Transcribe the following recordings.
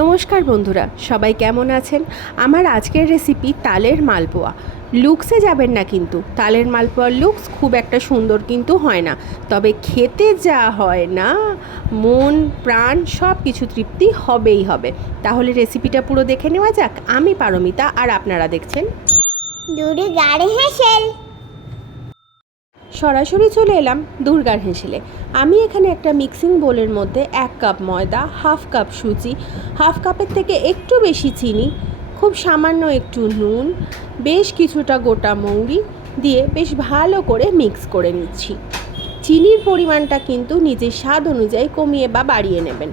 নমস্কার বন্ধুরা, সবাই কেমন আছেন? আমার আজকের রেসিপি তালের মালপোয়া। লুকসে যাবেন না, কিন্তু তালের মালপোয়ার লুকস খুব একটা সুন্দর কিন্তু হয় না, তবে খেতে যা হয় না, মন প্রাণ সব কিছু তৃপ্তি হবেই হবে। তাহলে রেসিপিটা পুরো দেখে নেওয়া যাক। আমি পারমিতা, আর আপনারা দেখছেন দুটি গাড়ি হেসেল। সরাসরি চলে এলাম দুর্গার হেসেলে। আমি এখানে একটা মিক্সিং বোলের মধ্যে 1 কাপ ময়দা, হাফ কাপ সুজি, হাফ কাপের থেকে একটু বেশি চিনি, খুব সামান্য একটু নুন, বেশ কিছুটা গোটা মৌরি দিয়ে বেশ ভালো করে মিক্স করে নিচ্ছি। চিনির পরিমাণটা কিন্তু নিজের স্বাদ অনুযায়ী কমিয়ে বা বাড়িয়ে নেবেন।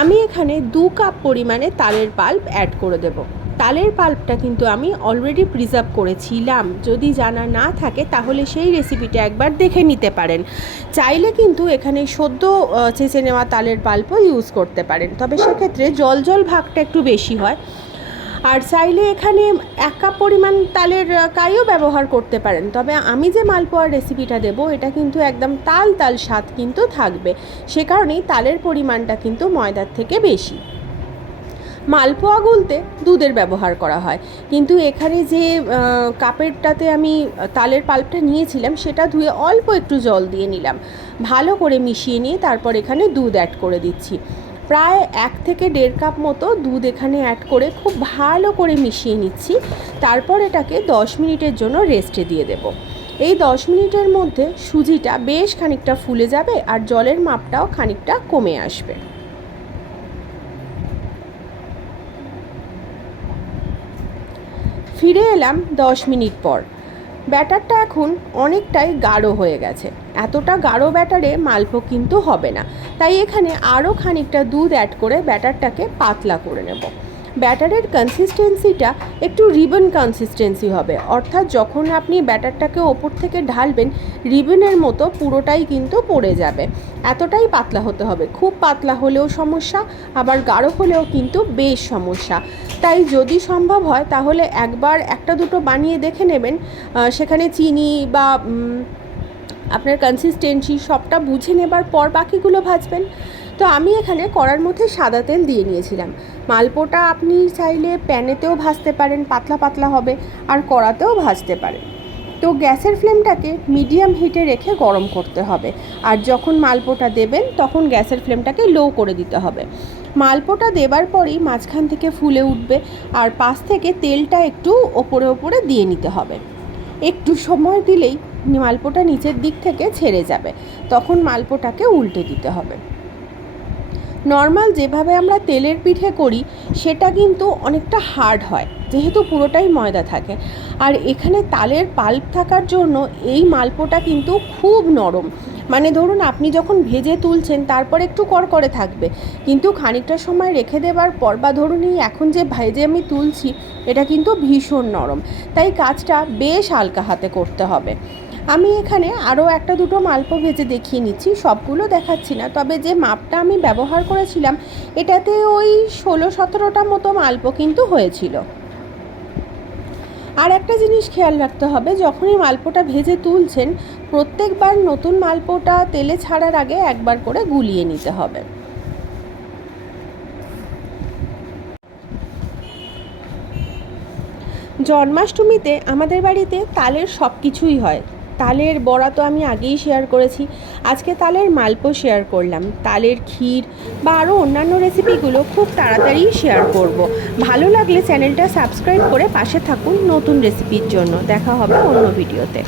আমি এখানে 2 কাপ পরিমাণে তালের পাল্প অ্যাড করে দেব। তালের পাল্পটা কিন্তু আমি অলরেডি প্রিজার্ভ করেছিলাম, যদি জানা না থাকে তাহলে সেই রেসিপিটা একবার দেখে নিতে পারেন। চাইলে কিন্তু এখানে সদ্য চেঁচে নেওয়া তালের পাল্পও ইউজ করতে পারেন, তবে সেক্ষেত্রে জল জল ভাগটা একটু বেশি হয়। আর চাইলে এখানে 1 কাপ পরিমাণ তালের কাইও ব্যবহার করতে পারেন, তবে আমি যে মালপোয়ার রেসিপিটা দেবো এটা কিন্তু একদম তাল তাল স্বাদ কিন্তু থাকবে, সে কারণেই তালের পরিমাণটা কিন্তু ময়দার থেকে বেশি। মালপোয়া গুলতে দুধের ব্যবহার করা হয়, কিন্তু এখানে যে কাপেরটাতে আমি তালের পাল্পটা নিয়েছিলাম সেটা ধুয়ে অল্প একটু জল দিয়ে নিলাম, ভালো করে মিশিয়ে নিয়ে তারপর এখানে দুধ অ্যাড করে দিচ্ছি। প্রায় 1 থেকে 1.5 কাপ মতো দুধ এখানে অ্যাড করে খুব ভালো করে মিশিয়ে নিচ্ছি। তারপর এটাকে 10 মিনিটের জন্য রেস্টে দিয়ে দেব। এই 10 মিনিটের মধ্যে সুজিটা বেশ খানিকটা ফুলে যাবে আর জলের মাপটাও খানিকটা কমে আসবে। ফিরে এলাম 10 মিনিট পর। ব্যাটারটা এখন অনেকটাই গাঢ় হয়ে গেছে। এতটা গাঢ় ব্যাটারে মালপো কিন্তু হবে না, তাই এখানে আরও খানিকটা দুধ অ্যাড করে ব্যাটারটাকে পাতলা করে নেব। ব্যাটারের কনসিস্টেন্সিটা একটু রিবন কনসিস্টেন্সি হবে, অর্থাৎ যখন আপনি ব্যাটারটাকে ওপর থেকে ঢালবেন রিবনের মতো পুরোটাই কিন্তু পড়ে যাবে, এতটাই পাতলা হতে হবে। খুব পাতলা হলেও সমস্যা, আবার গাঢ় হলেও কিন্তু বেশ সমস্যা। তাই যদি সম্ভব হয় তাহলে একবার একটা দুটো বানিয়ে দেখে নেবেন, সেখানে চিনি বা আপনার কনসিস্টেন্সি সবটা বুঝে নেবার পর বাকিগুলো ভাজবেন। তো আমি এখানে কড়ার মধ্যে সাদা তেল দিয়ে নিয়েছিলাম। মালপোটা আপনি চাইলে প্যানেতেও ভাজতে পারেন, পাতলা পাতলা হবে, আর কড়াতেও ভাজতে পারেন। তো গ্যাসের ফ্লেমটাকে মিডিয়াম হিটে রেখে গরম করতে হবে, আর যখন মালপোটা দেবেন তখন গ্যাসের ফ্লেমটাকে লো করে দিতে হবে। মালপোটা দেবার পরই মাঝখান থেকে ফুলে উঠবে, আর পাশ থেকে তেলটা একটু ওপরে ওপরে দিয়ে নিতে হবে। একটু সময় দিলেই মালপোটা নিচের দিক থেকে ছেড়ে যাবে, তখন মালপোটাকে উল্টে দিতে হবে। নর্মাল যেভাবে আমরা তেলের পিঠে করি সেটা কিন্তু অনেকটা হার্ড হয়, যেহেতু পুরোটাই ময়দা থাকে, আর এখানে তালের পাল্প থাকার জন্য এই মালপোটা কিন্তু খুব নরম। মানে ধরুন আপনি যখন ভেজে তুলছেন তারপর একটু কড়কড়ে থাকবে, কিন্তু খানিকটা সময় রেখে দেবার পর, বা ধরুন এই এখন যে ভেজে আমি তুলছি এটা কিন্তু ভীষণ নরম, তাই কাজটা বেশ হালকা হাতে করতে হবে। আমি এখানে আরও একটা দুটো মালপো ভেজে দেখিয়ে নিচ্ছি, সবগুলো দেখাচ্ছি না, তবে যে মাপটা আমি ব্যবহার করেছিলাম এটাতে ওই 16-17টা মতো মালপো কিন্তু হয়েছিল। আর একটা জিনিস খেয়াল রাখতে হবে, যখনই মালপোটা ভেজে তুলছেন প্রত্যেকবার নতুন মালপোটা তেলে ছাড়ার আগে একবার করে গুলিয়ে নিতে হবে। জন্মাষ্টমীতে আমাদের বাড়িতে তালের সব কিছুই হয়। তালের বড়া তো আমি আগেই শেয়ার করেছি, আজকে তালের মালপো শেয়ার করলাম, তালের ক্ষীর বা আরও অন্যান্য রেসিপিগুলো খুব তাড়াতাড়ি শেয়ার করব। ভালো লাগলে চ্যানেলটা সাবস্ক্রাইব করে পাশে থাকুন নতুন রেসিপির জন্য। দেখা হবে অন্য ভিডিওতে।